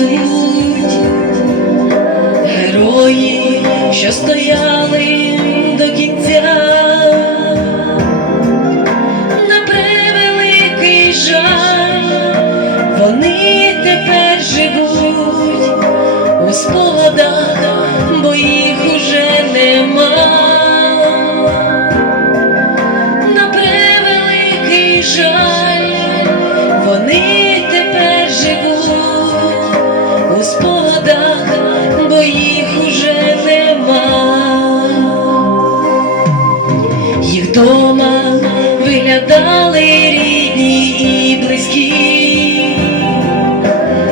танцюють герої, що стояли. Вдома виглядали рідні і близькі,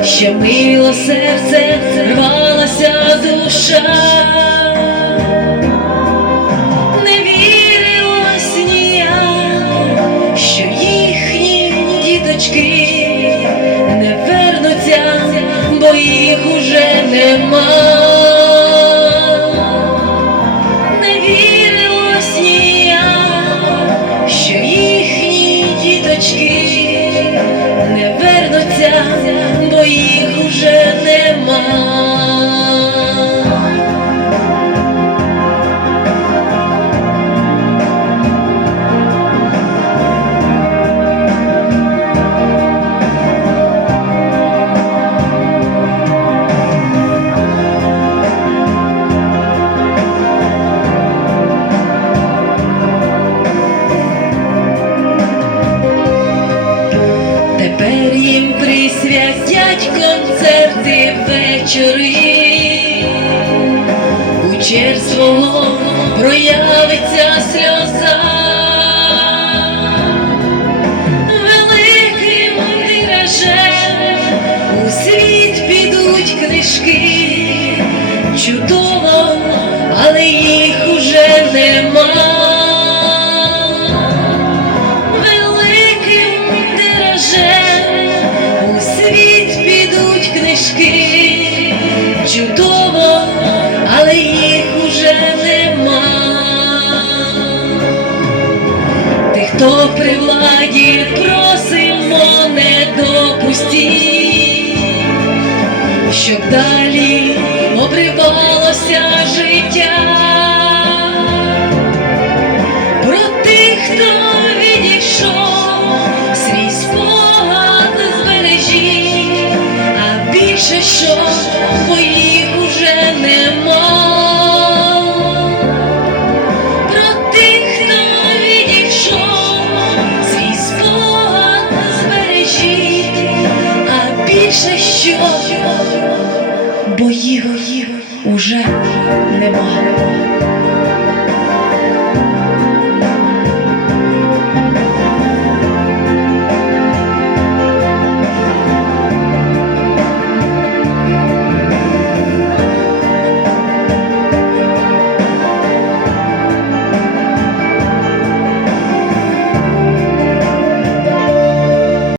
ще мило серце рвалася душа, не вірилось ніяк, що їхні діточки вечори. У черствого проявиться сльоза. Великим тиражем у світ підуть книжки. Чудово, Чудово, але їх уже нема. Тих, хто при владі просимо не допустіть, щоб далі обривалося життя уже нема.